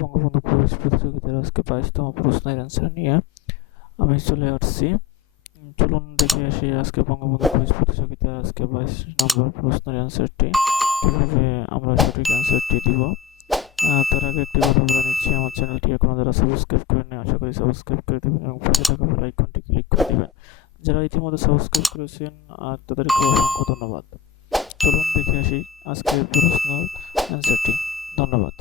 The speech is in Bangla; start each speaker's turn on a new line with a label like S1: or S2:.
S1: বঙ্গবন্ধু কুইজ প্রতিযোগিতার আজকে বাইশতম প্রশ্নের অ্যান্সার নিয়ে আমি চলে আসছি। চলুন দেখে আসি আজকে বঙ্গবন্ধু কুইজ প্রতিযোগিতার আজকে বাইশ নম্বর প্রশ্নের অ্যান্সারটি কীভাবে আমরা সঠিক অ্যান্সারটি দিব? তার আগে একটি কথা বলে নিচ্ছি, আমার চ্যানেলটি এখনও যারা সাবস্ক্রাইব করেন আশা করি সাবস্ক্রাইব করে দেবেন এবং পাশে থাকা বেল আইকনটি ক্লিক করে দেবেন। যারা ইতিমধ্যে সাবস্ক্রাইব করেছেন আর তাদেরকে অসংখ্য ধন্যবাদ। চলুন দেখে আসি আজকের প্রশ্ন অ্যান্সারটি ধন্যবাদ।